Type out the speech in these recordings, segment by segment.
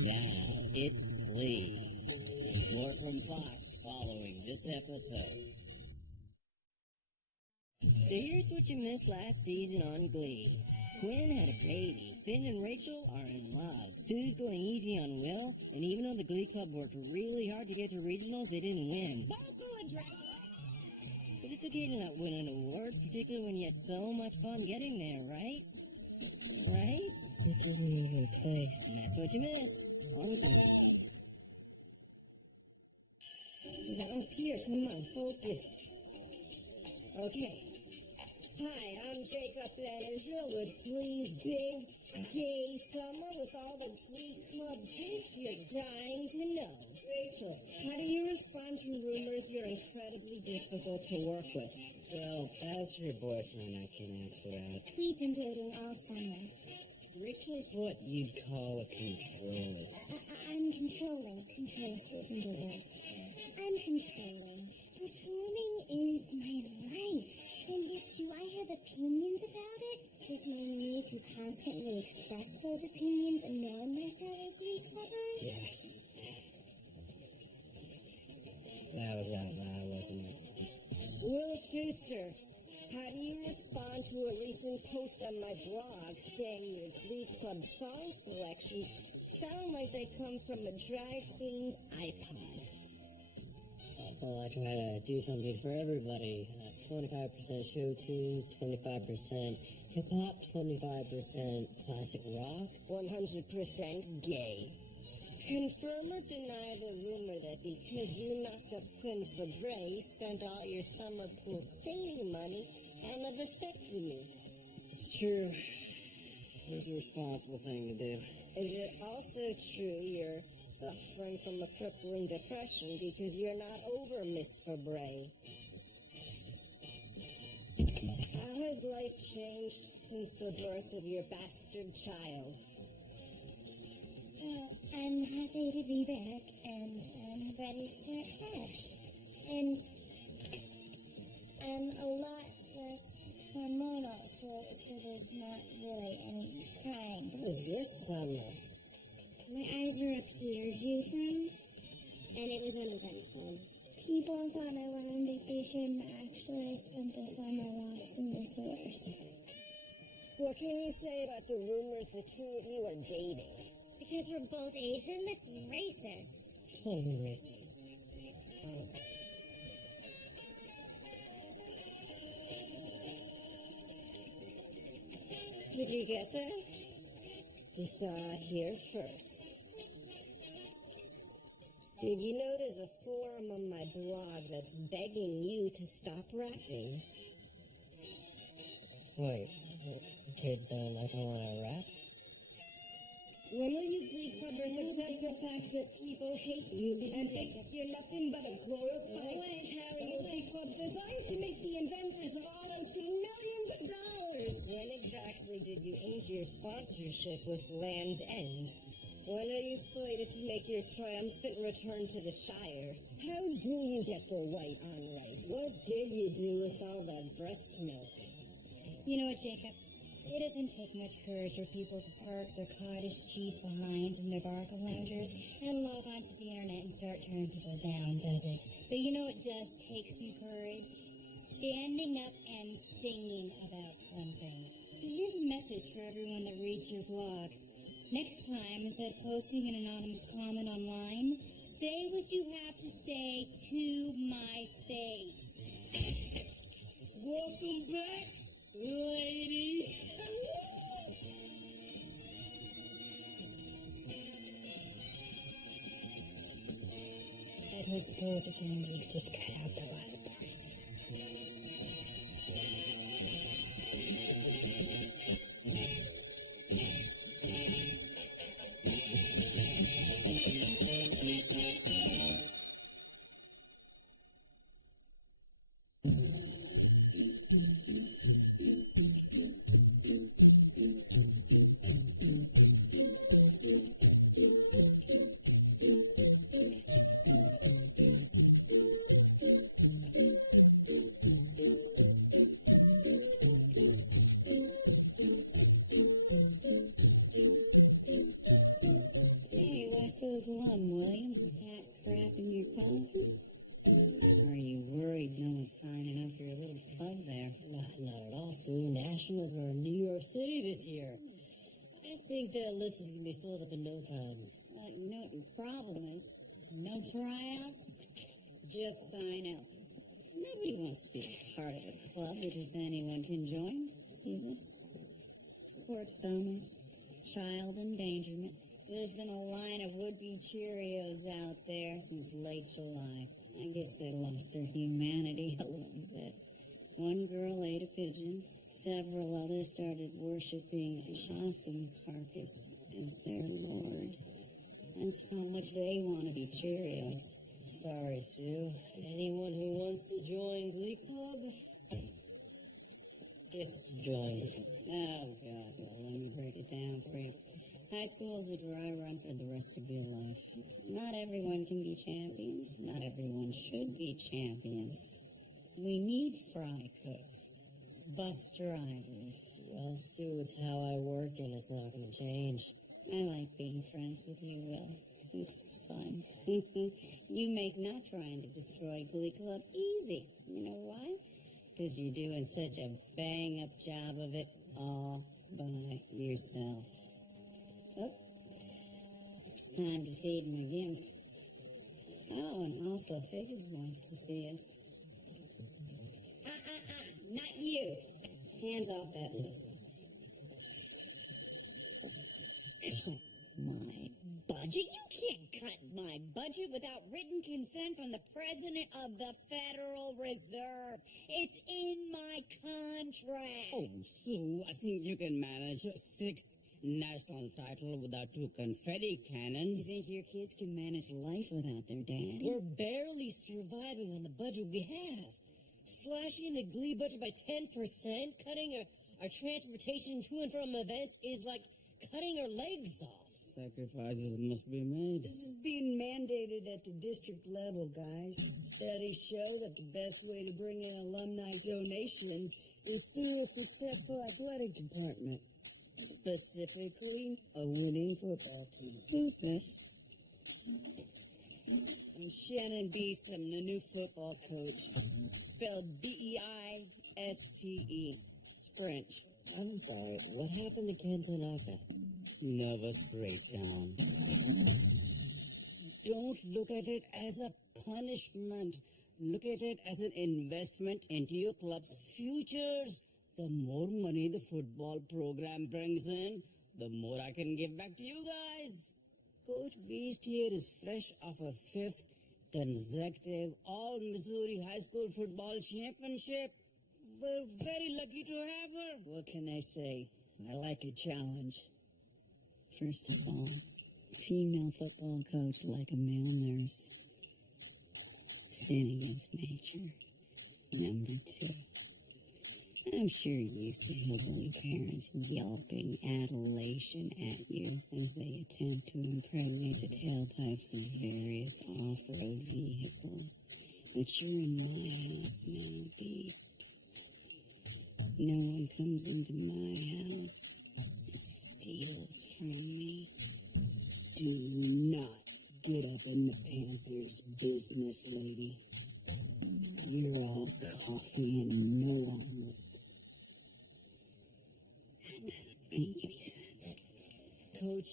Now, it's Glee. More from Fox following this episode. So here's what you missed last season on Glee. Quinn had a baby. Finn and Rachel are in love. Sue's going easy on Will, and even though the Glee Club worked really hard to get to regionals, they didn't win. But it's okay to not win an award, particularly when you had so much fun getting there, right? Right? It didn't even place. And that's what you missed on Glee. Now, here, come on, focus. Okay. Hi, I'm Jacob Israel with Glee's Big Gay Summer with all the Glee Club dish you're dying to know. Rachel, how do you respond to rumors you're incredibly difficult to work with? Well, as your boyfriend, I can answer that. We've been dating all summer. Rachel's what you'd call a controlist. I'm controlling. Controlist isn't a word. I'm controlling. Performing is my life. And yes, do I have opinions about it? Does my need to constantly express those opinions annoy my fellow Glee Clubbers? Yes. That was out loud, wasn't it? Will Schuster, how do you respond to a recent post on my blog saying your Glee Club song selections sound like they come from a drag queen's iPod? Well, I try to do something for everybody. 25% show tunes, 25% hip-hop, 25% classic rock. 100% gay. Confirm or deny the rumor that because you knocked up Quinn Fabre, you spent all your summer pool cleaning money on a vasectomy? It's true. It was a responsible thing to do. Is it also true you're suffering from a crippling depression because you're not over Miss Fabre? How has life changed since the birth of your bastard child? Well, I'm happy to be back, and I'm ready to start fresh. And I'm a lot less hormonal, so there's not really any crying. What is your summer? My eyes are up here. Do you from? And it was uneventful. People thought I went on vacation. Actually, I spent the summer lost in the sewers. What can you say about the rumors the two of you are dating? Because we're both Asian? That's racist. Totally racist. Did you get that? You saw it here first. Did you know there's a forum on my blog that's begging you to stop rapping? Wait, the kids don't like I want to rap? When will you Glee Clubbers accept the fact that people hate you and think you're nothing but a glorified karaoke club designed to make the inventors of auto-tune millions of dollars? When exactly did you ink your sponsorship with Land's End? When are you slated to make your triumphant return to the Shire? How do you get the white on rice? What did you do with all that breast milk? You know what, Jacob? It doesn't take much courage for people to park their cottage cheese behinds and their barca loungers and log onto the internet and start tearing people down, does it? But you know what does take some courage? Standing up and singing about something. So here's a message for everyone that reads your blog. Next time, instead of posting an anonymous comment online, say what you have to say to my face. Welcome back, ladies. I suppose it's only just cut out the last parts. So go on, William. That crap in your coffee? Are you worried no one's signing up for your little club there? Not at all, Sue. Nationals are in New York City this year. I think that list is going to be filled up in no time. Well, you know what your problem is? No tryouts? Just sign up. Nobody wants to be part of a club where just anyone can join. See this? It's court summons, child endangerment. So there's been a line of would-be Cheerios out there since late July. I guess they lost their humanity a little bit. One girl ate a pigeon. Several others started worshiping a possum carcass as their lord. That's how much they want to be Cheerios. Sorry, Sue. Anyone who wants to join Glee Club gets to join. Oh, God. Well, let me break it down for you. High school is a dry run for the rest of your life. Not everyone can be champions. Not everyone should be champions. We need fry cooks, bus drivers. Well, Sue, it's how I work, and it's not going to change. I like being friends with you, Will. This is fun. You make not trying to destroy Glee Club easy. You know why? Because you're doing such a bang-up job of it all by yourself. Oh, it's time to feed him again. Oh, and also Figgins wants to see us. Not you. Hands off that list. My budget? You can't cut my budget without written consent from the President of the Federal Reserve. It's in my contract. Oh, Sue, I think you can manage a sixth national title without 2 confetti You cannons. think your kids can manage life without their dad? We're barely surviving on the budget we have. Slashing the Glee budget by 10%, cutting our transportation to and from events is like cutting our legs off. Sacrifices must be made. This is being mandated at the district level, guys. Studies show that the best way to bring in alumni donations is through a successful athletic department. Specifically, a winning football team. Who's this? I'm Shannon Beast. I'm the new football coach. Spelled B-E-I-S-T-E. It's French. I'm sorry, what happened to Ken Tanaka? Nervous breakdown. Don't look at it as a punishment. Look at it as an investment into your club's futures. The more money the football program brings in, the more I can give back to you guys. Coach Beast here is fresh off a 5th consecutive All-Missouri High School Football Championship. We're very lucky to have her. What can I say? I like a challenge. First of all, female football coach like a male nurse. Sin against nature. Number 2. I'm sure you're used to hillbilly parents yelping adulation at you as they attempt to impregnate the tailpipes of various off-road vehicles. But you're in my house now, Beast. No one comes into my house and steals from me. Do not get up in the Panthers' business, lady. You're all coffee and no omelet. That doesn't make any sense. Coach,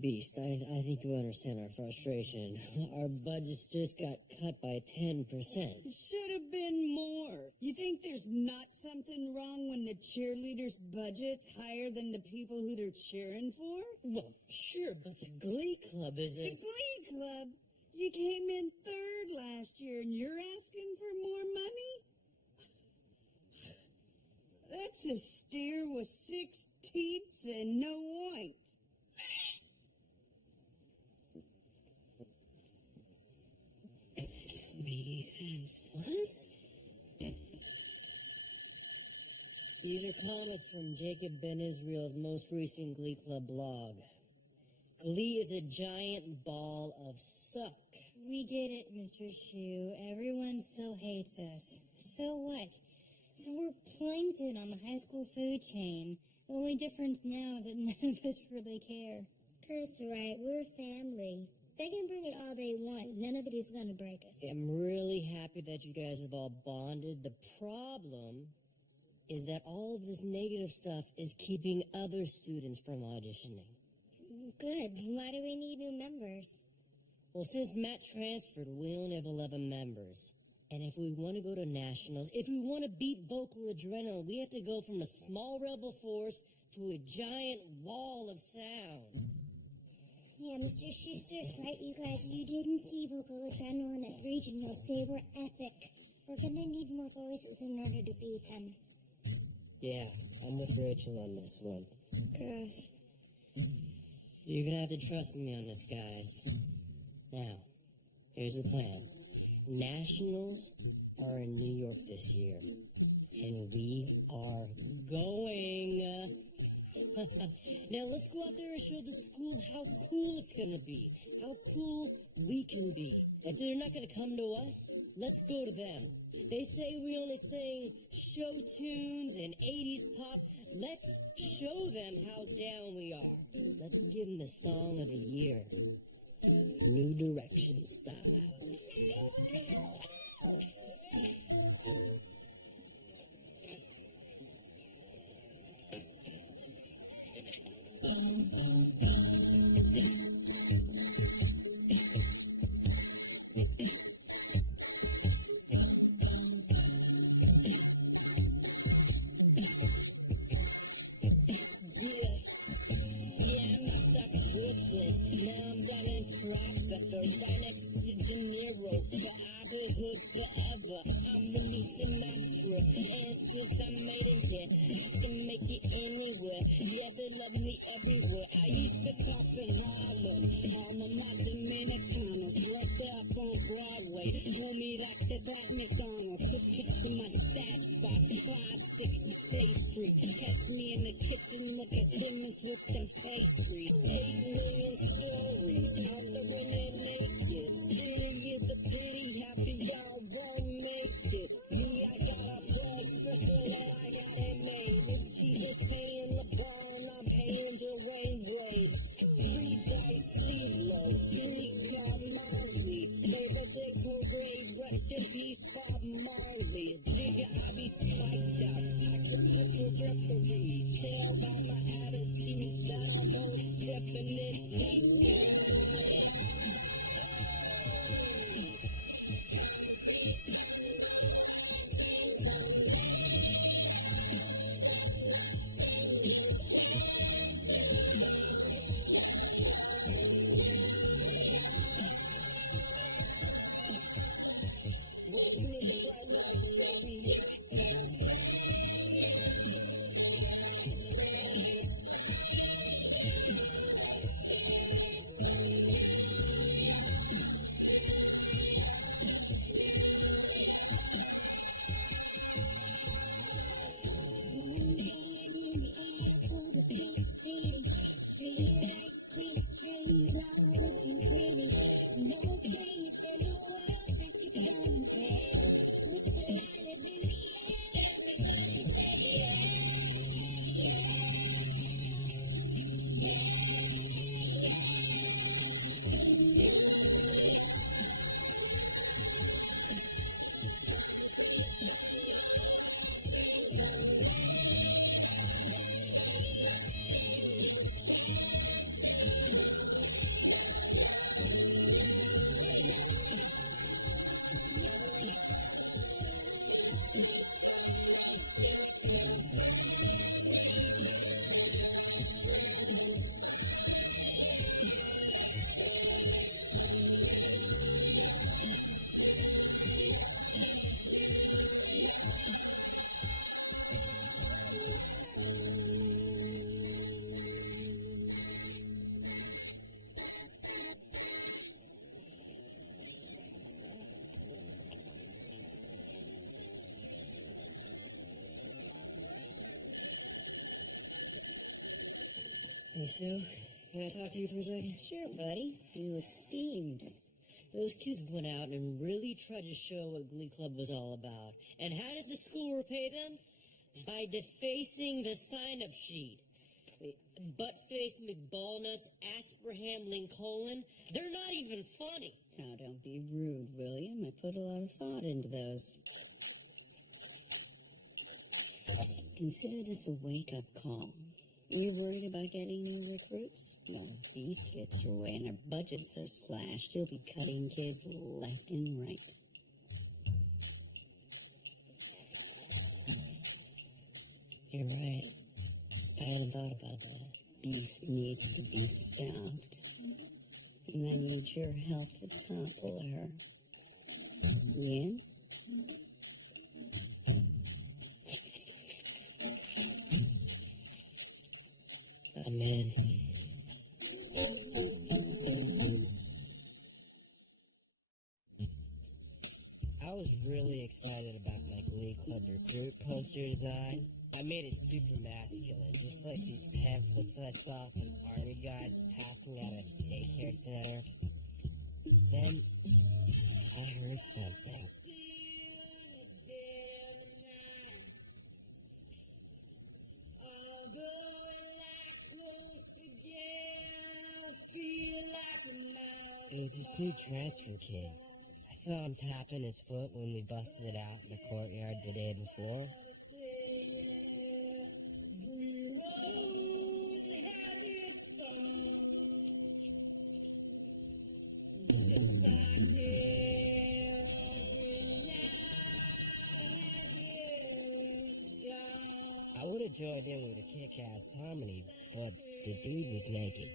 Beast, I think you understand our frustration. Our budgets just got cut by 10%. It should have been more. You think there's not something wrong when the cheerleaders' budget's higher than the people who they're cheering for? Well, sure, but the Glee Club is The Glee Club? You came in 3rd last year and you're asking for more money? That's a steer with 6 teats and no white. Doesn't make any sense. What? These are comments from Jacob Ben Israel's most recent Glee Club blog. Glee is a giant ball of suck. We get it, Mr. Shu. Everyone still hates us. So what? So we're plankton on the high school food chain. The only difference now is that none of us really care. Kurt's right. We're a family. They can bring it all they want. None of it is going to break us. I'm really happy that you guys have all bonded. The problem is that all of this negative stuff is keeping other students from auditioning. Good. Why do we need new members? Well, since Matt transferred, we only have 11 members. And if we want to go to nationals, if we want to beat vocal adrenaline, we have to go from a small rebel force to a giant wall of sound. Yeah, Mr. Schuster's right, you guys. You didn't see vocal adrenaline at regionals. They were epic. We're gonna need more voices in order to beat them. Yeah, I'm with Rachel on this one. Gross. You're gonna have to trust me on this, guys. Now, here's the plan. Nationals are in New York this year, and we are going. Now let's go out there and show the school how cool it's gonna be, how cool we can be. If they're not gonna come to us, let's go to them. They say we only sing show tunes and 80s pop. Let's show them how down we are. Let's give them the song of the year. New Direction style. Hey, Sue, can I talk to you for a second? Sure, buddy. You look steamed. Those kids went out and really tried to show what Glee Club was all about. And how does the school repay them? By defacing the sign-up sheet. Butt-faced McBallnuts, Asperham Lincoln, they're not even funny. Now, don't be rude, William. I put a lot of thought into those. Consider this a wake-up call. You're worried about getting new recruits? Well, these kids are away and our budgets are slashed. You'll be cutting kids left and right. You're right. I hadn't thought about that. Beast needs to be stopped. And I need your help to topple her. Yeah? I'm in. I was really excited about my Glee Club recruit poster design. I made it super masculine, just like these pamphlets I saw some army guys passing at a daycare center. Then I heard something. It was this new transfer kid. I saw him tapping his foot when we busted it out in the courtyard the day before. I would have joined in with a kick-ass harmony, but the dude was naked.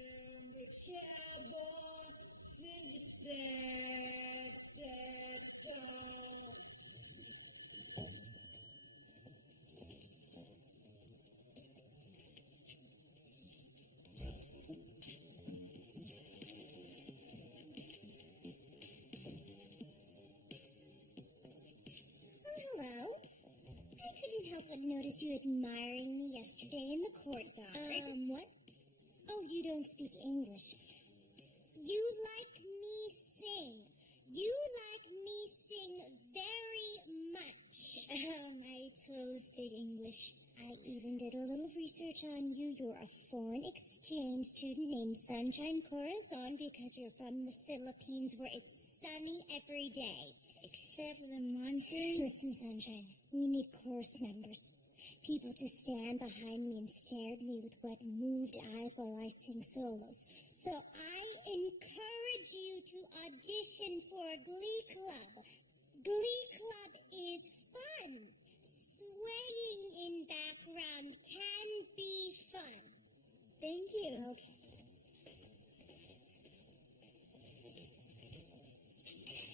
Hello. I couldn't help but notice you admiring me yesterday in the courtyard. What? Oh, you don't speak English. You like me sing. You like me sing very much. I totally speak English. I even did a little research on you. You're a foreign exchange student named Sunshine Corazon because you're from the Philippines where it's sunny every day. Except for the monsoons. Listen, Sunshine, we need chorus members. People to stand behind me and stare at me with wet, moved eyes while I sing solos. So I encourage you to audition for Glee Club. Glee Club is fun. Swaying in background can be fun. Thank you. Okay.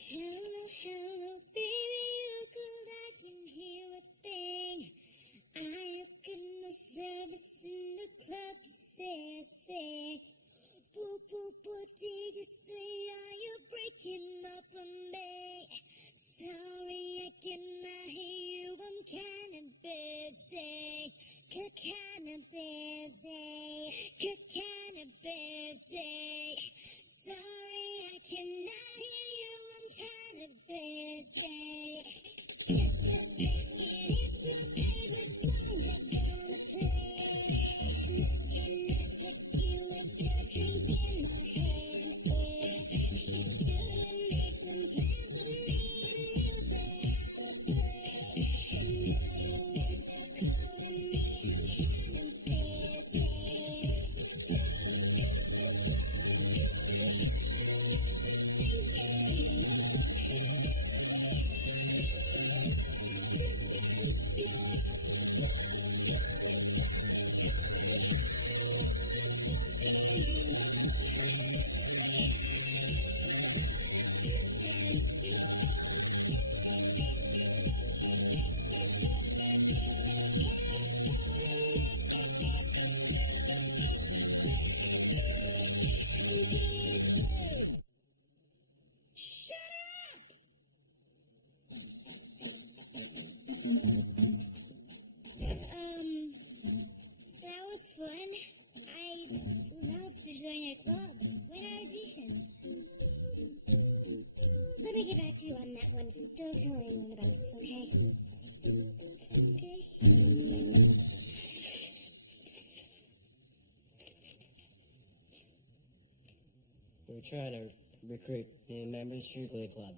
Hello, baby, look good, I can hear a thing. I have good no service in the club, say. Boo, boo, boo, did you say, are you breaking up on me? Sorry, I cannot hear you, I'm kinda busy. Kinda busy. Sorry, I cannot hear you, I'm kinda busy. Just a second, it's my favorite song they're gonna play. And I cannot text you with a drink in my hand. You should have made some plans with me and knew that I was great. And now you want to call me, I'm kinda that was fun. I'd love to join your club. When are auditions? Let me get back to you on that one. Don't tell anyone about this, okay? Okay? We're trying to recruit new members for your Glee Club.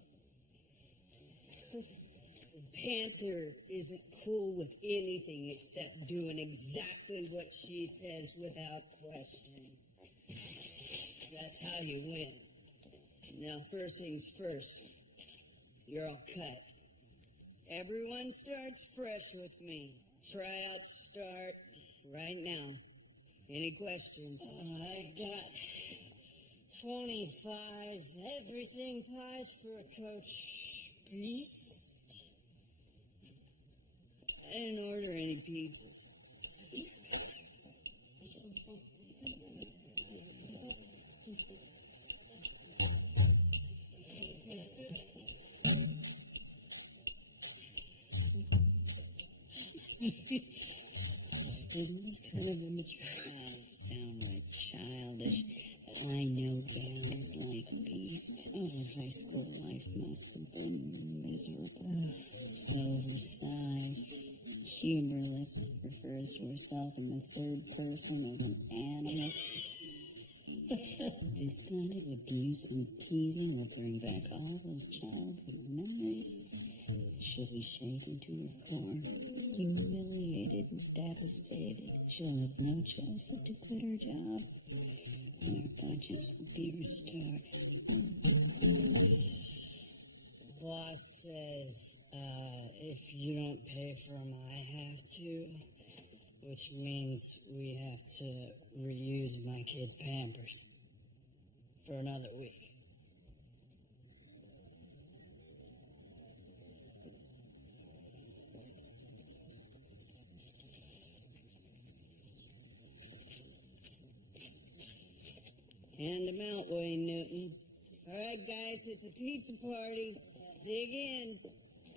Panther isn't cool with anything except doing exactly what she says without questioning. That's how you win. Now, first things first, you're all cut. Everyone starts fresh with me. Tryouts start right now. Any questions? I got 25 everything pies for Coach Priest. I didn't order any pizzas. Isn't this kind of immature? Oh, it's downright childish. I know gals like beasts. Oh, high school life must have been miserable. So oversized, humorless, refers to herself in the third person of an animal. This kind of abuse and teasing will bring back all those childhood memories. She'll be shaken to her core, humiliated and devastated. She'll have no choice but to quit her job, and her budgets will be restored. Boss says, if you don't pay for them, I have to, which means we have to reuse my kids' Pampers for another week. Hand them out, Wayne Newton. All right, guys, it's a pizza party. Dig in.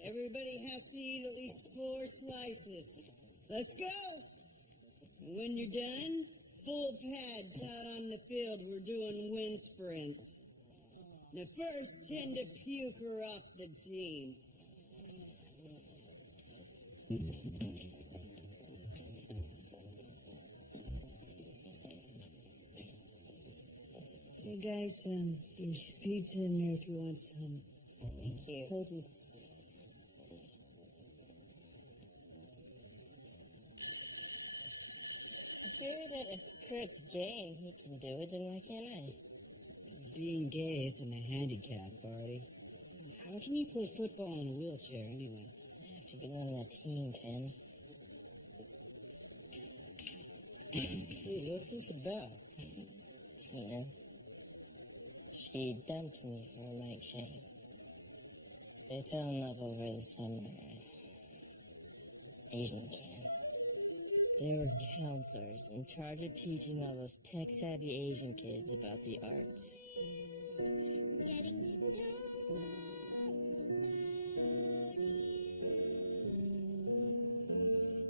Everybody has to eat at least 4 slices. Let's go. And when you're done, full pads out on the field. We're doing wind sprints. Now first, tend to puke her off the team. Hey guys, there's pizza in there if you want some. Thank you. Thank you. I figure that if Kurt's gay and he can do it, then why can't I? Being gay isn't a handicap, Artie. How can you play football in a wheelchair anyway? If you can run that team, Finn. Hey, what's this about? Tina. She dumped me for Mike Shane. They fell in love over the summer at Asian camp. They were counselors in charge of teaching all those tech-savvy Asian kids about the arts. Getting to know all about you.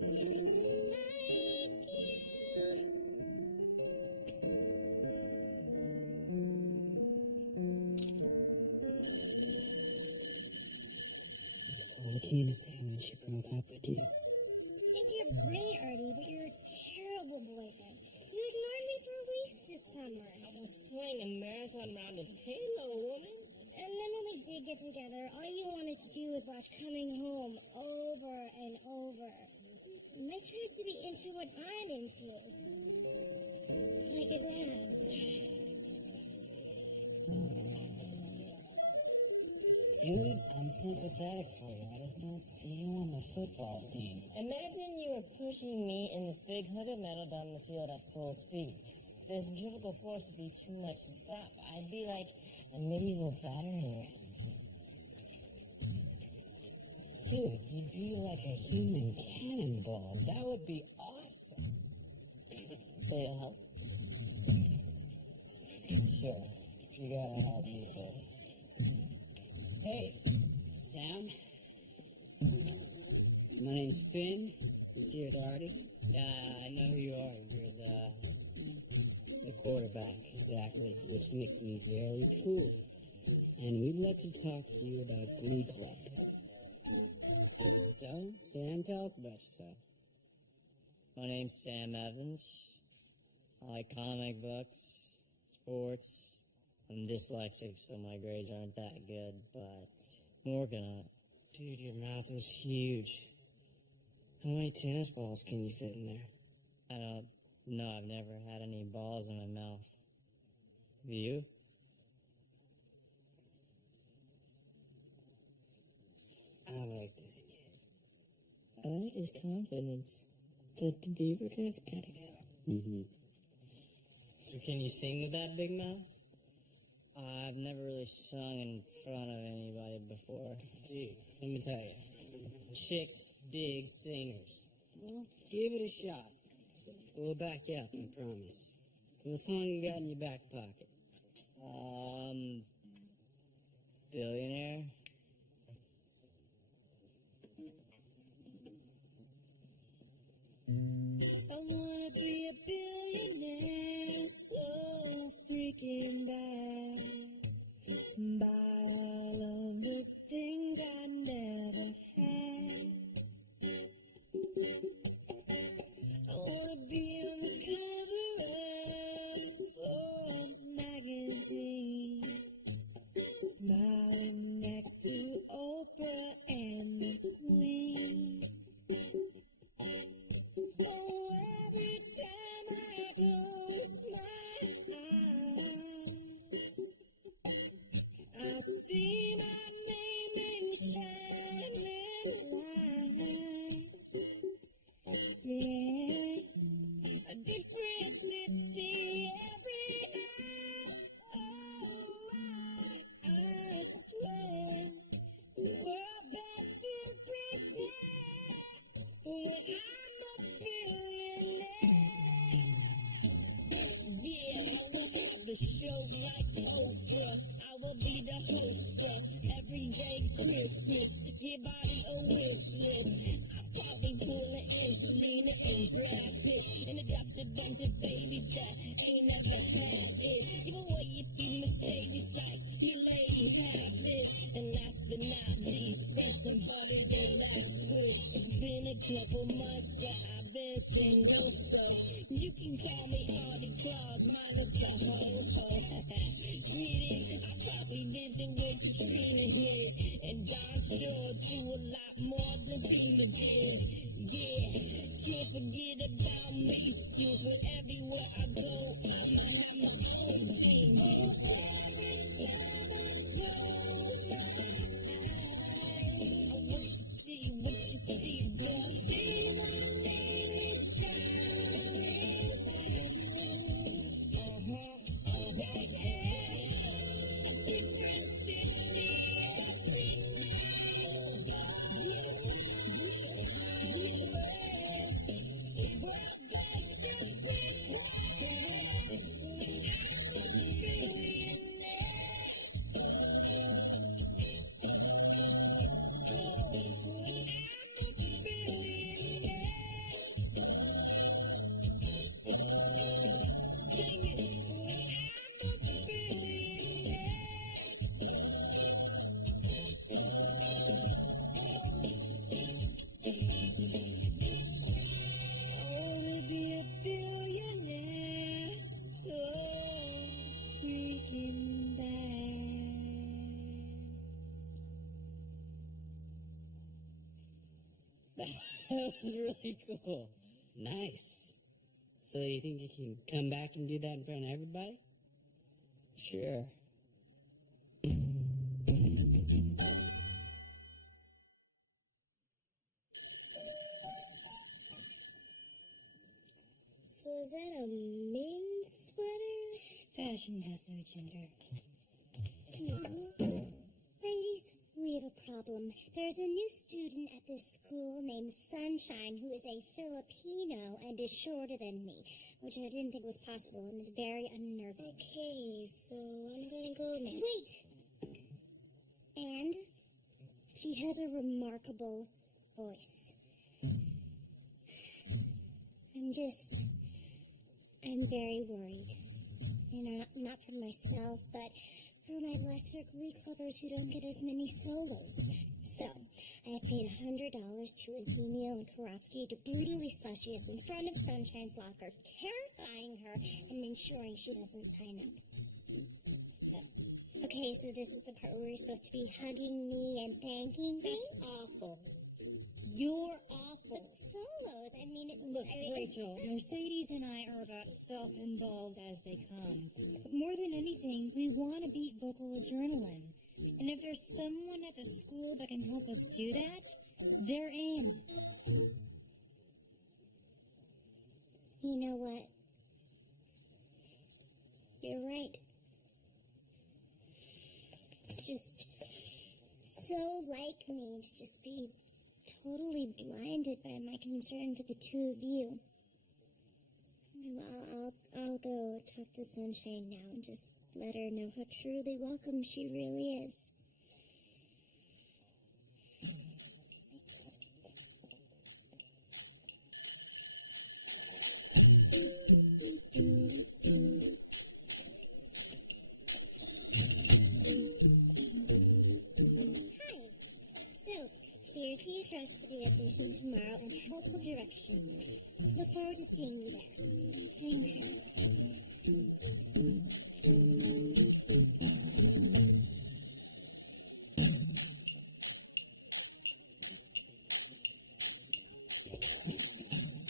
Getting to like you. So what Tina say when she broke up with you? I think you're great, Artie, but you're a terrible boyfriend. You ignored me for weeks this summer. I was playing a marathon round of Halo, woman. And then when we did get together, all you wanted to do was watch Coming Home over and over. Mike tries to be into what I'm into. Like his abs. Dude, I'm sympathetic for you. I just don't see you on the football team. Imagine you were pushing me in this big hunk of metal down the field at full speed. The centrifugal force would be too much to stop. I'd be like a medieval battering ram. Dude, you'd be like a human cannonball. That would be awesome. So you'll help? Sure. You gotta help me first. Hey, Sam. My name's Finn. This here's Artie. I know who you are. You're the quarterback, exactly, which makes me very cool. And we'd like to talk to you about Glee Club. So, Sam, tell us about yourself. My name's Sam Evans. I like comic books, sports, I'm dyslexic, so my grades aren't that good, but I'm working on it. Dude, your mouth is huge. How many tennis balls can you fit in there? I don't know. I've never had any balls in my mouth. Have you? I like this kid. I like his confidence. But the beaver cut's gotta go. Mm-hmm. So can you sing with that big mouth? I've never really sung in front of anybody before. Dude, let me tell you. Chicks dig singers. Well, give it a shot. We'll back you up, I promise. What song you got in your back pocket? Billionaire? I wanna be a billionaire, so freaking bad. Buy all of the things I never had. I wanna be on the cover of Forbes magazine, smiling next to Oprah and the Queen. Oh, every time I close my eyes, I see my name in shining lights. Yeah, a different city every night. Oh, I swear we're about to prepare when I'm a billionaire. Yeah, I will have a show like Oprah. I will be the host of everyday Christmas. Give body a wish list. I'll probably pull an Angelina and Brad Pitt and adopt a bunch of babies that ain't never had it. Give away a few Mercedes like you lady have this. And last but not least, thank somebody they last with. It's been a couple months that I've been single, so you can call me Audie Claus minus the ho-ho. Get it? I'll probably visit with Katrina did, and Don Shore do a lot more than Tina did. Yeah, can't forget about me, stupid. Everywhere I go, I'ma have my own thing. So every time I close my eyes, what you see, girl? See my lady shining. Different city every night. We're about to prepare. I'm a billionaire. Be a billionaire, so freaking bad. That was really cool. Nice. So you think you can come back and do that in front of everybody? Sure. So is that a men's sweater? Fashion has no gender. Ladies, we have a problem. There's a new student at this school named Sunshine who is a Filipino and is shorter than me, which I didn't think was possible and is very unnerving. Okay, so I'm gonna go now. Wait! And she has a remarkable voice. I'm very worried. You know, not for myself, but for my lesser Glee clubbers who don't get as many solos. So, I have paid $100 to Azimio and Karofsky to brutally slushy us in front of Sunshine's locker, terrifying her and ensuring she doesn't sign up. But Okay, so this is the part where you're supposed to be hugging me and thanking me? That's awful. You're awful. But solos, I mean... Look, Rachel, Mercedes and I are about self-involved as they come. But more than anything, we want to beat vocal adrenaline. And if there's someone at the school that can help us do that, they're in. You know what? You're right. It's just so like me to just be totally blinded by my concern for the two of you. I'll go talk to Sunshine now and just let her know how truly welcome she really is. Hi. So, here's the address for the audition tomorrow and helpful directions. Look forward to seeing you there. Thanks.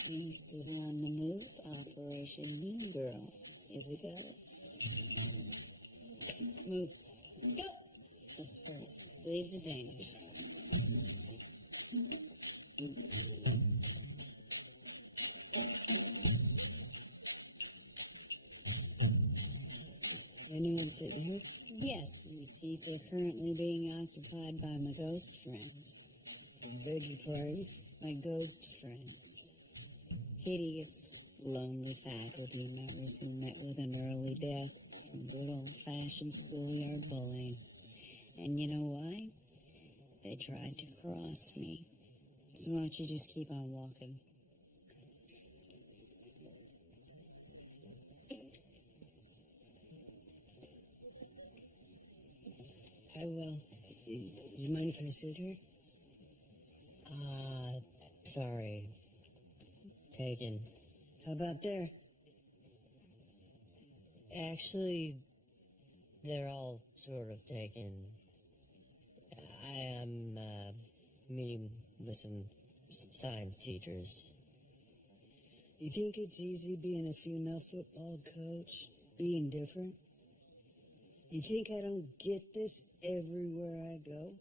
Beast is on the move. Operation Mean Girl is a go. Move. Go! Disperse. Leave the danger. Anyone sitting here? Yes, these seats are currently being occupied by my ghost friends. Beg your pardon? My ghost friends. Hideous, lonely faculty members who met with an early death from good old-fashioned schoolyard bullying. And you know why? They tried to cross me. So why don't you just keep on walking? I will. Do you mind if I sit here? Sorry. Taken. How about there? Actually, they're all sort of taken. I am, meeting with some science teachers. You think it's easy being a female football coach? Being different? You think I don't get this everywhere I go?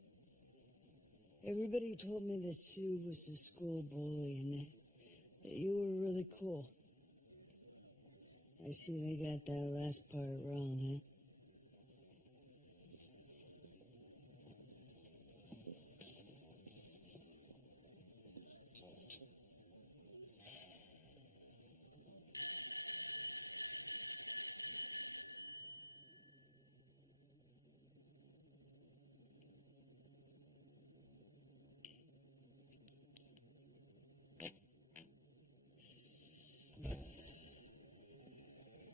Everybody told me that Sue was a school bully and that you were really cool. I see they got that last part wrong, huh?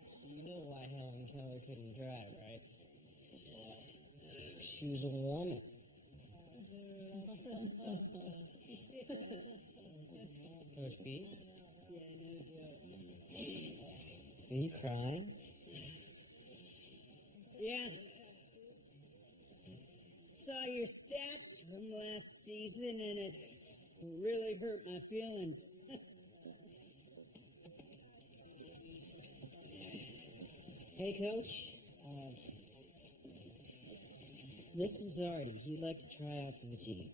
So you know why Helen Keller couldn't drive, right? She was a woman. Coach Beast? Are you crying? Yeah. Saw your stats from last season and it really hurt my feelings. Hey, Coach. This is Artie. He'd like to try out for the team.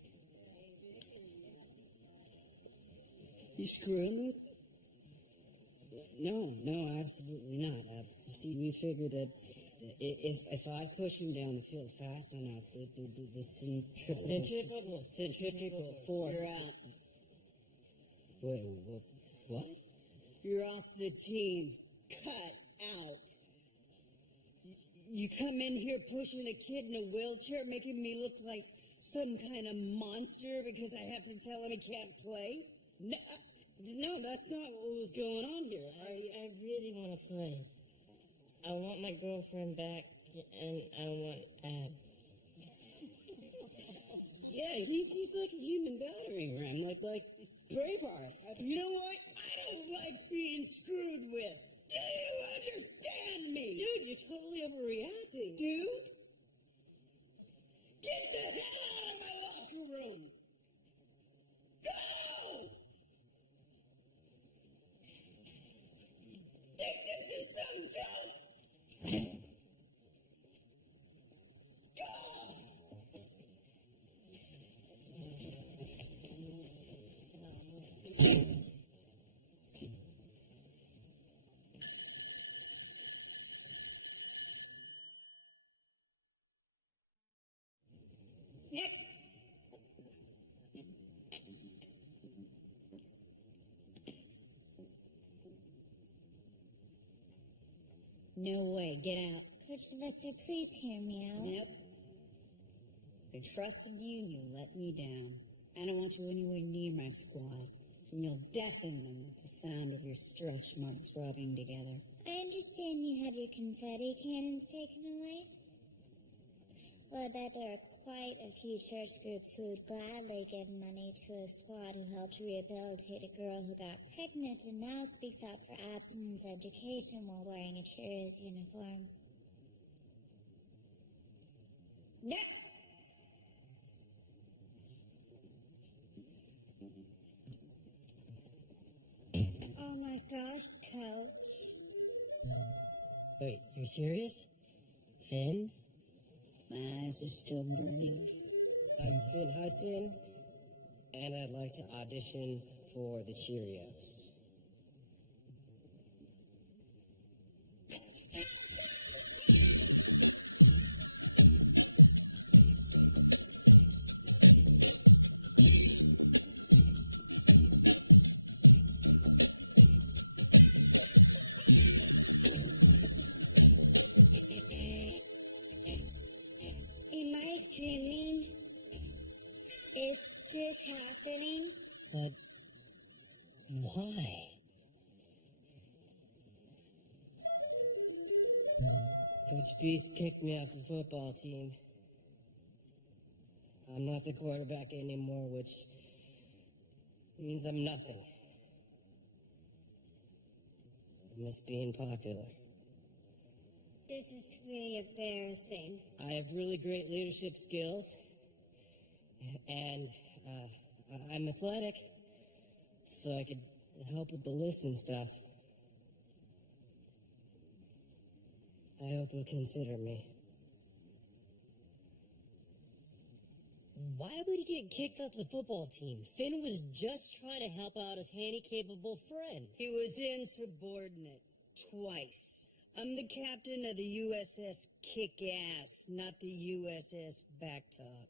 You screwing with? No, absolutely not. See, we figured that if I push him down the field fast enough, the centrifugal force. You're out. Wait, what? You're off the team. Cut out. You come in here pushing a kid in a wheelchair, making me look like some kind of monster because I have to tell him he can't play? No, that's not what was going on here. I really want to play. I want my girlfriend back, and I want abs. Yeah, he's like a human battering ram, like Braveheart. You know what? I don't like being screwed with. Do you understand me? Dude, you're totally overreacting. Dude? Get the hell out of my locker room! Go! Think this is some joke? Go! Next. No way. Get out. Coach Sylvester, please hear me out. Nope. I trusted you and you let me down. I don't want you anywhere near my squad. And you'll deafen them with the sound of your stretch marks rubbing together. I understand you had your confetti cannons taken away. Well, I bet there are quite a few church groups who would gladly give money to a squad who helped rehabilitate a girl who got pregnant and now speaks out for abstinence education while wearing a Cheerios uniform. Next. Oh my gosh, Coach. Wait, you're serious? Finn? My eyes are still burning. I'm Finn Hudson, and I'd like to audition for the Cheerios. Am I dreaming? Is this happening? But why? Coach Beast kicked me off the football team. I'm not the quarterback anymore, which means I'm nothing. I miss being popular. This is really embarrassing. I have really great leadership skills, and I'm athletic, so I could help with the lists and stuff. I hope you'll consider me. Why would he get kicked off the football team? Finn was just trying to help out his handy-capable friend. He was insubordinate twice. I'm the captain of the USS Kick-Ass, not the USS Backtalk.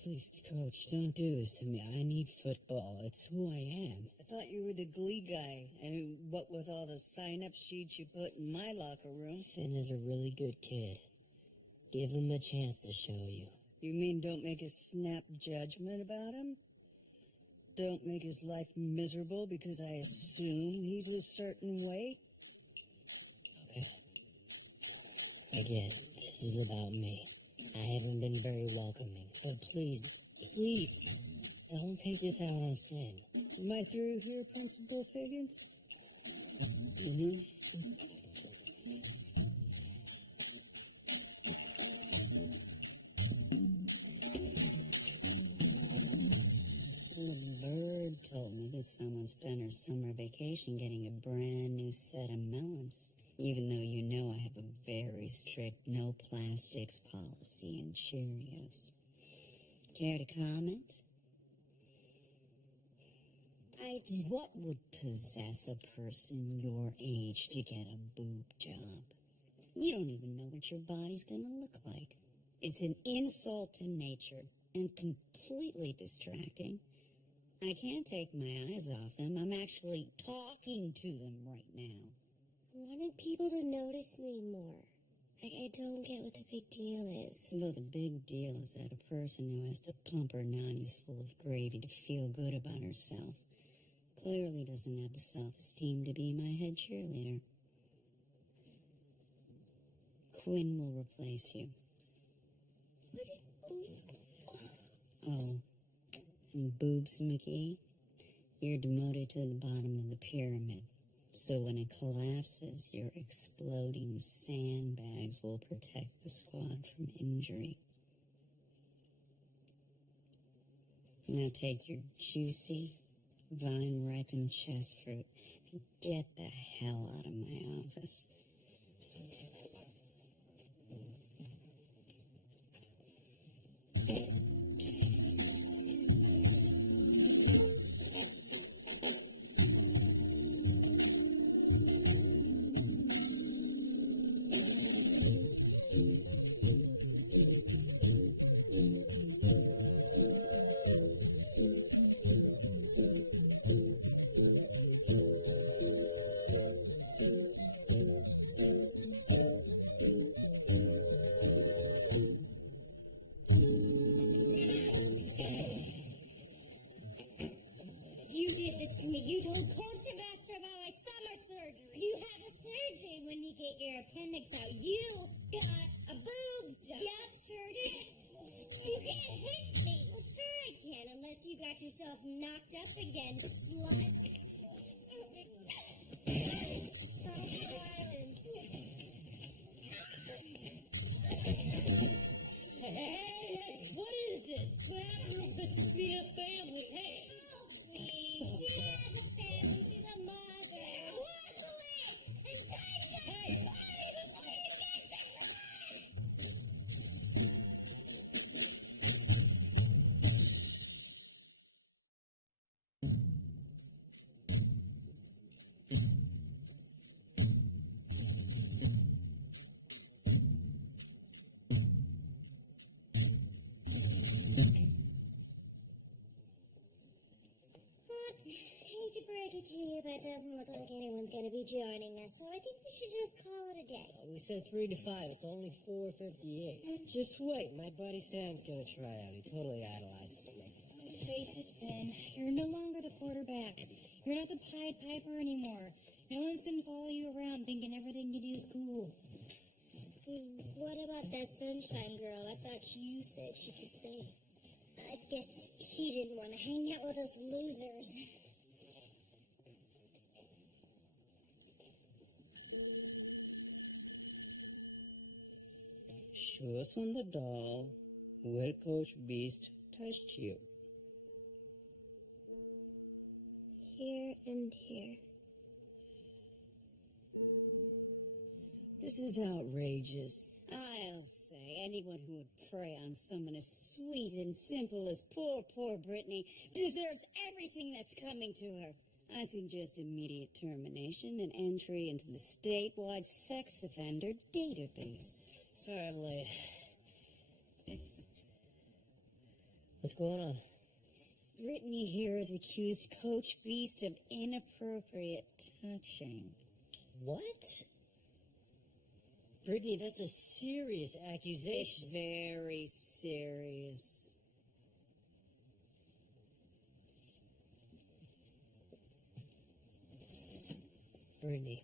Please, Coach, don't do this to me. I need football. It's who I am. I thought you were the Glee guy. I mean, what with all the sign-up sheets you put in my locker room? Finn is a really good kid. Give him a chance to show you. You mean don't make a snap judgment about him? Don't make his life miserable because I assume he's a certain way? Okay. I get it. This is about me. I haven't been very welcoming. But please, don't take this out on Finn. Am I through here, Principal Figgins? Little bird told me that someone spent her summer vacation getting a brand new set of melons. Even though you know I have a very strict no plastics policy in Cheerios. Care to comment? What would possess a person your age to get a boob job? You don't even know what your body's gonna look like. It's an insult to nature and completely distracting. I can't take my eyes off them. I'm actually talking to them right now. I wanted people to notice me more. I don't get what the big deal is. Well, the big deal is that a person who has to pump her nannies full of gravy to feel good about herself clearly doesn't have the self-esteem to be my head cheerleader. Quinn will replace you. Oh, and Boobs McGee, you're demoted to the bottom of the pyramid. So when it collapses, your exploding sandbags will protect the squad from injury. Now take your juicy, vine-ripened chest fruit and get the hell out of my office. You did this to me. You told Coach Sylvester about my summer surgery. You have a surgery when you get your appendix out. You got a boob job. Yep, sure did. You can't hit me. Well, sure I can, unless you got yourself knocked up again, slut. Stop the violence. Hey, what is this? What happened? This is being a family. Hey. She's not a family, she's a mother. Walk away and take your body before you get sick. Hate to break it to you, but it doesn't look like anyone's going to be joining us, so I think we should just call it a day. We said 3 to 5. It's only 4:58. Just wait. My buddy Sam's gonna try out. He totally idolizes me. Face it, Finn. You're no longer the quarterback. You're not the Pied Piper anymore. No one's going to follow you around thinking everything you do is cool. What about that sunshine girl? I thought you said she could stay. I guess she didn't want to hang out with us losers. Show us on the doll where Coach Beast touched you. Here and here. This is outrageous. I'll say anyone who would prey on someone as sweet and simple as poor Brittany deserves everything that's coming to her. I suggest immediate termination and entry into the statewide sex offender database. Sorry I'm late. What's going on? Brittany here has accused Coach Beast of inappropriate touching. What? Brittany, that's a serious It's accusation. very serious. Brittany,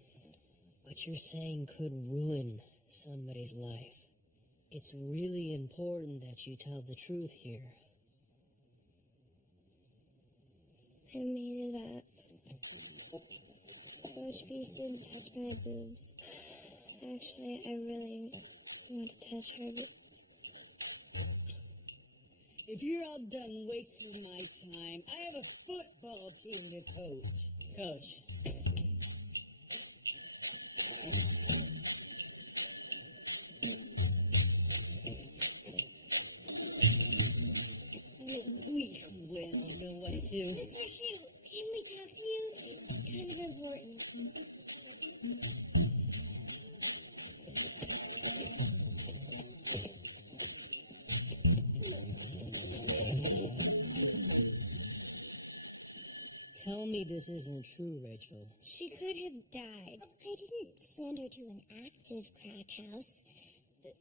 what you're saying could ruin somebody's life. It's really important that you tell the truth here. I made it up. Coach Beast didn't touch my boobs. Actually, I really want to touch her boobs. If you're all done wasting my time, I have a football team to coach. Coach, We will know what to. Mr. Shu, can we talk to you? It's kind of important. tell me this isn't true, Rachel. She could have died. I didn't send her to an active crack house.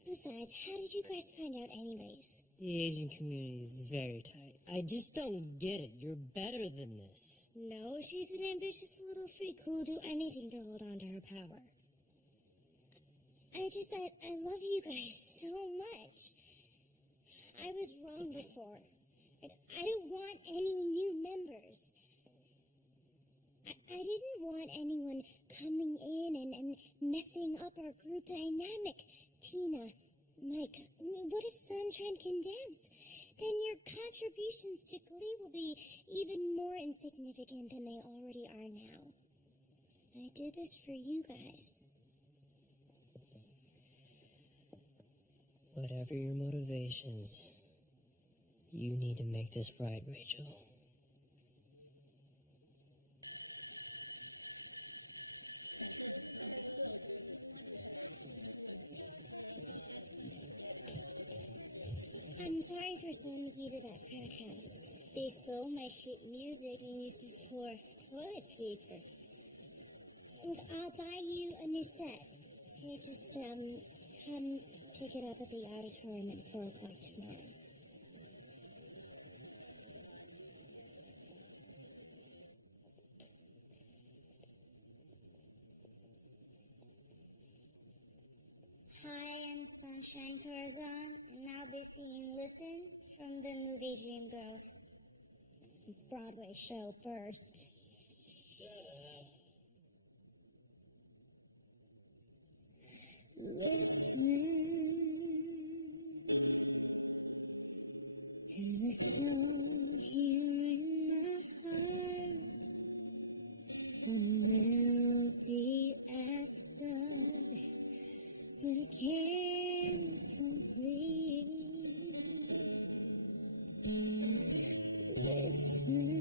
Besides, how did you guys find out anyways? The Asian community is very tight. I just don't get it. You're better than this. No, she's an ambitious little freak who'll do anything to hold on to her power. I love you guys so much. I was wrong before. I don't want any new members. I didn't want anyone coming in and messing up our group dynamic. Tina, Mike, what if Sunshine can dance? Then your contributions to Glee will be even more insignificant than they already are now. I did this for you guys. Whatever your motivations, you need to make this right, Rachel. I'm sorry for sending you to that crack house. They stole my shit music and used it for toilet paper. Look, I'll buy you a new set. Hey, just, come pick it up at the auditorium at 4 o'clock tomorrow. Hi, I'm Sunshine Corazon, and I'll be singing Listen from the movie Dreamgirls. Broadway show first. Listen to the song here in my heart, a melody I start, but I can't complete. Listen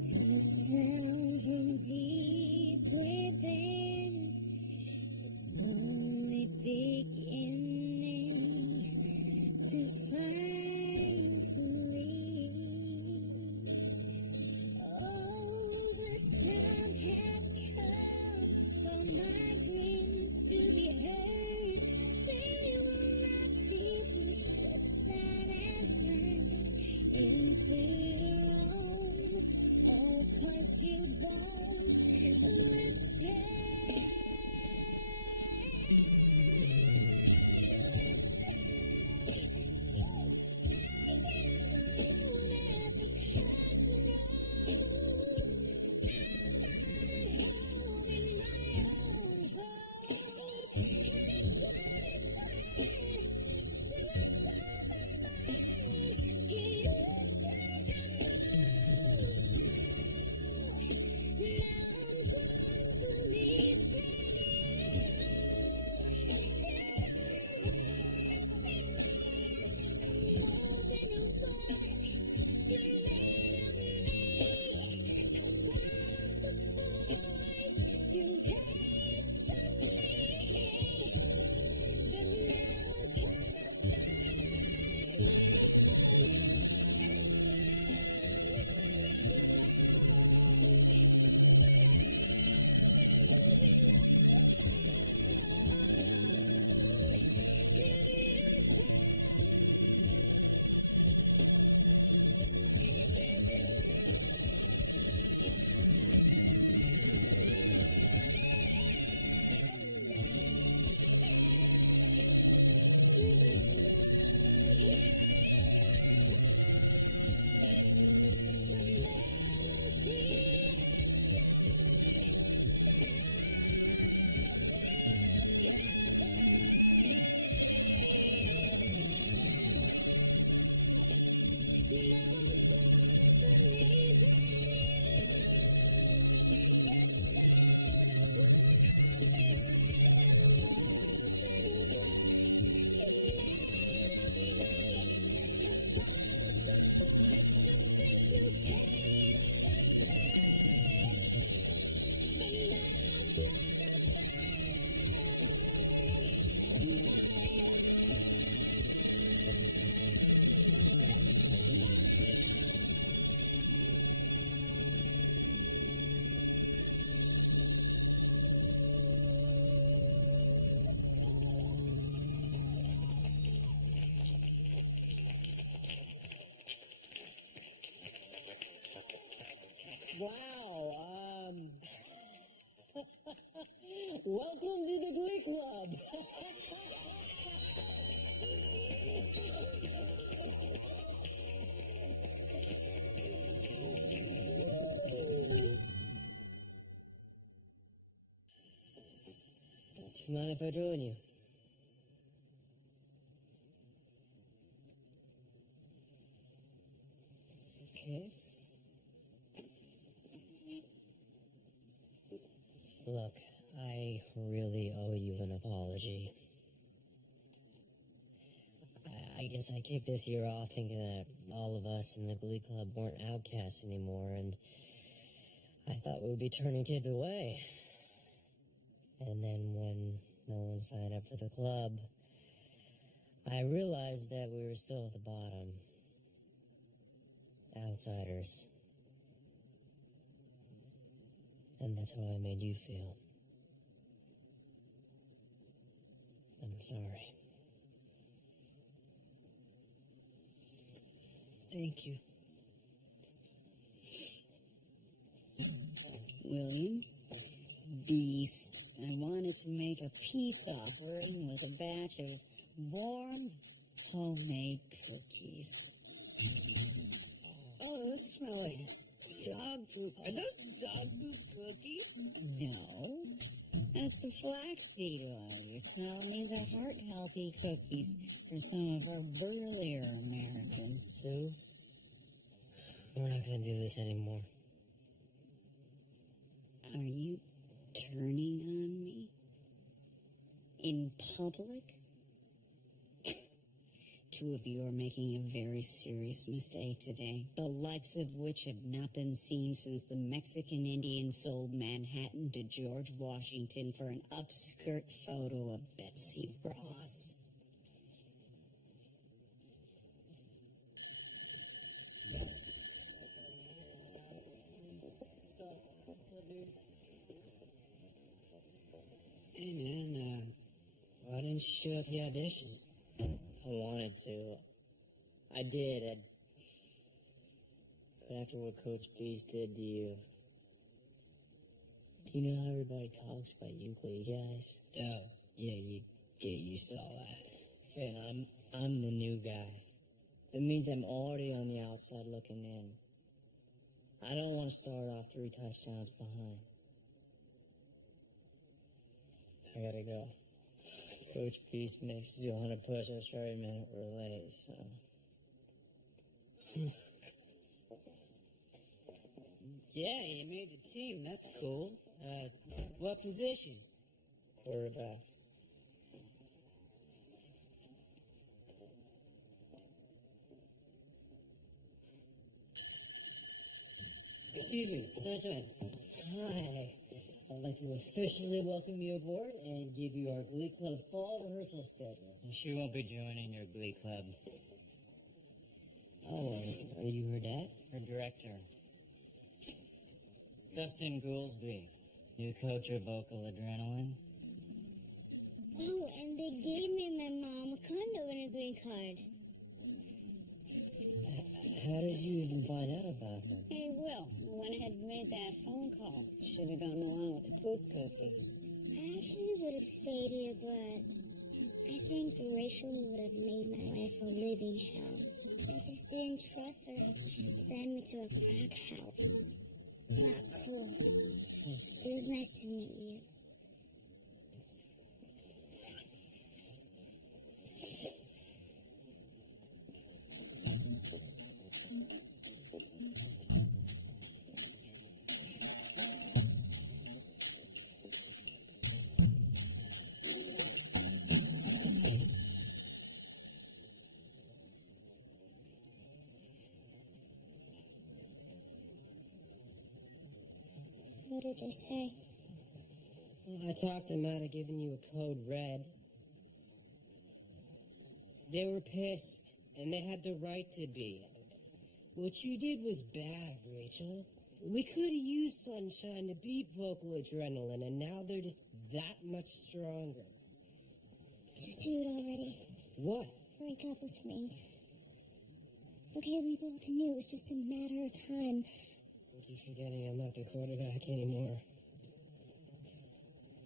to the sound from deep within. It's only beginning to find release. Oh, the time has come for my dreams to be heard. They will not be pushed aside and turned into your own. Oh, 'cause you won't listen. Wow, welcome to the Glee Club. mind if I join you? Okay. Look, I really owe you an apology. I guess I kicked this year off thinking that all of us in the Glee Club weren't outcasts anymore, and I thought we would be turning kids away. And then when no one signed up for the club, I realized that we were still at the bottom. Outsiders. And that's how I made you feel. I'm sorry. Thank you. William, Beast, I wanted to make a peace offering with a batch of warm homemade cookies. Oh, those smell like dog poop. Are those dog poop cookies? No, that's the flaxseed oil. You're smelling these are heart-healthy cookies for some of our burlier Americans. Sue, we're not gonna do this anymore. Are you turning on me? In public? Two of you are making a very serious mistake today, the likes of which have not been seen since the Mexican Indian sold Manhattan to George Washington for an upskirt photo of Betsy Ross. Hey, man, why didn't you show at the audition? I wanted to. I did. But after what Coach Beast did to you, do you know how everybody talks about you Glee guys? Oh, yeah, you saw that. Finn, I'm the new guy. It means I'm already on the outside looking in. I don't want to start off 3 touchdowns behind. I gotta go. Coach Beast makes us want to push us every minute we're late, so. Yeah, you made the team. That's cool. What position? Quarterback. Excuse me, Sunshine. Hi. I'd like to officially welcome you aboard and give you our Glee Club fall rehearsal schedule. She won't be joining your Glee Club. Oh, are you her dad? Her director. Dustin Goolsby, new coach of Vocal Adrenaline. Oh, and they gave me and my mom a condo and a green card. How did you even find out about her? Hey, Will, went ahead and made that phone call. Should have gone along with the poop cookies. I actually would have stayed here, but I think Rachel would have made my life a living hell. I just didn't trust her after she sent me to a crack house. Not cool. It was nice to meet you. What did they say? I talked them out of giving you a code red. They were pissed, and they had the right to be. What you did was bad, Rachel. We could have used Sunshine to beat Vocal Adrenaline, and now they're just that much stronger. Just do it already. What? Break up with me. Okay, we both knew it was just a matter of time. I keep forgetting I'm not the quarterback anymore.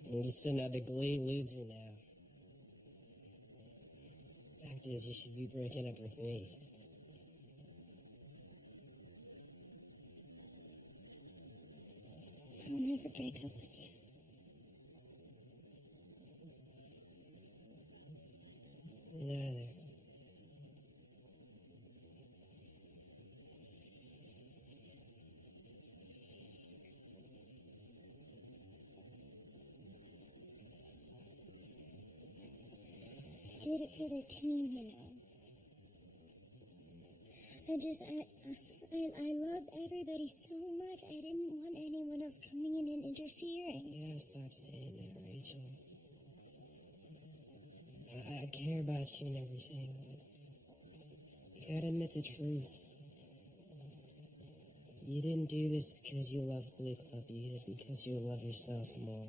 I'm just another Glee loser now. Fact is, you should be breaking up with me. I'll never break up with you. did it for the team, you know. I love everybody so much. I didn't want anyone else coming in and interfering. You gotta stop saying that, Rachel. I care about you and everything, but you gotta admit the truth. You didn't do this because you love Glee Club. You did it because you love yourself more.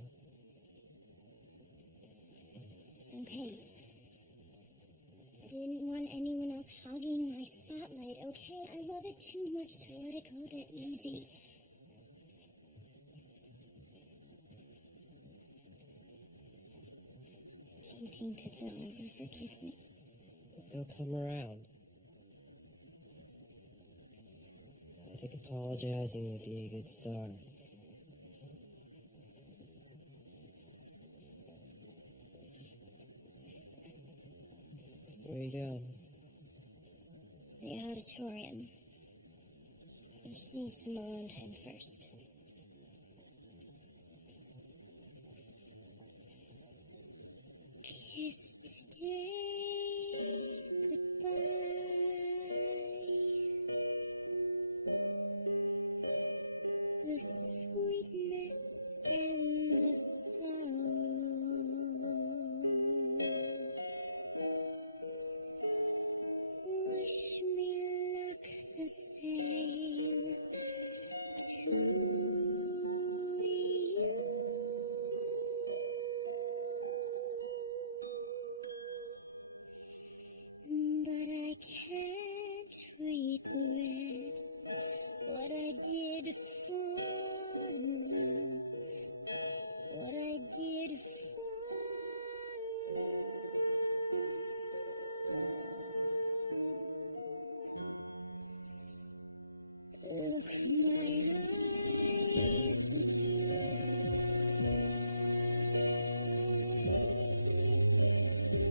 Okay. I didn't want anyone else hogging my spotlight, okay? I love it too much to let it go that easy. Do you think that they'll ever forgive me? They'll come around. I think apologizing would be a good start. Where you going? The auditorium. I just need some alone time first. Kiss today, goodbye. The sweetness and the sorrow. Wish me luck the same to you. But I can't regret what I did for love. What I did for love. Look, my eyes are dry.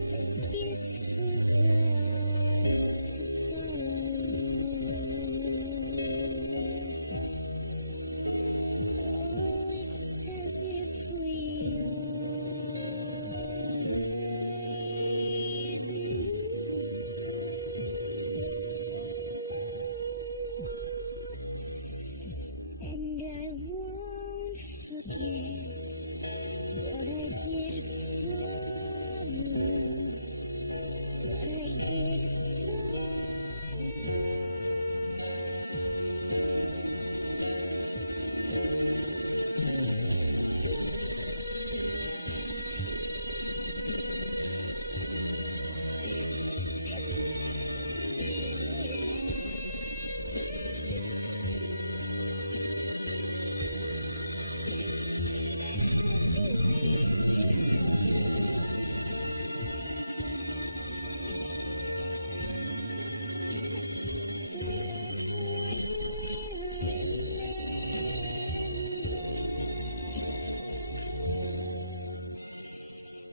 The gift was ours to borrow. Oh, it's as if we always knew. And I won't forget what I did for love. What I did for love.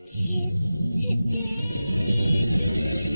Kiss today.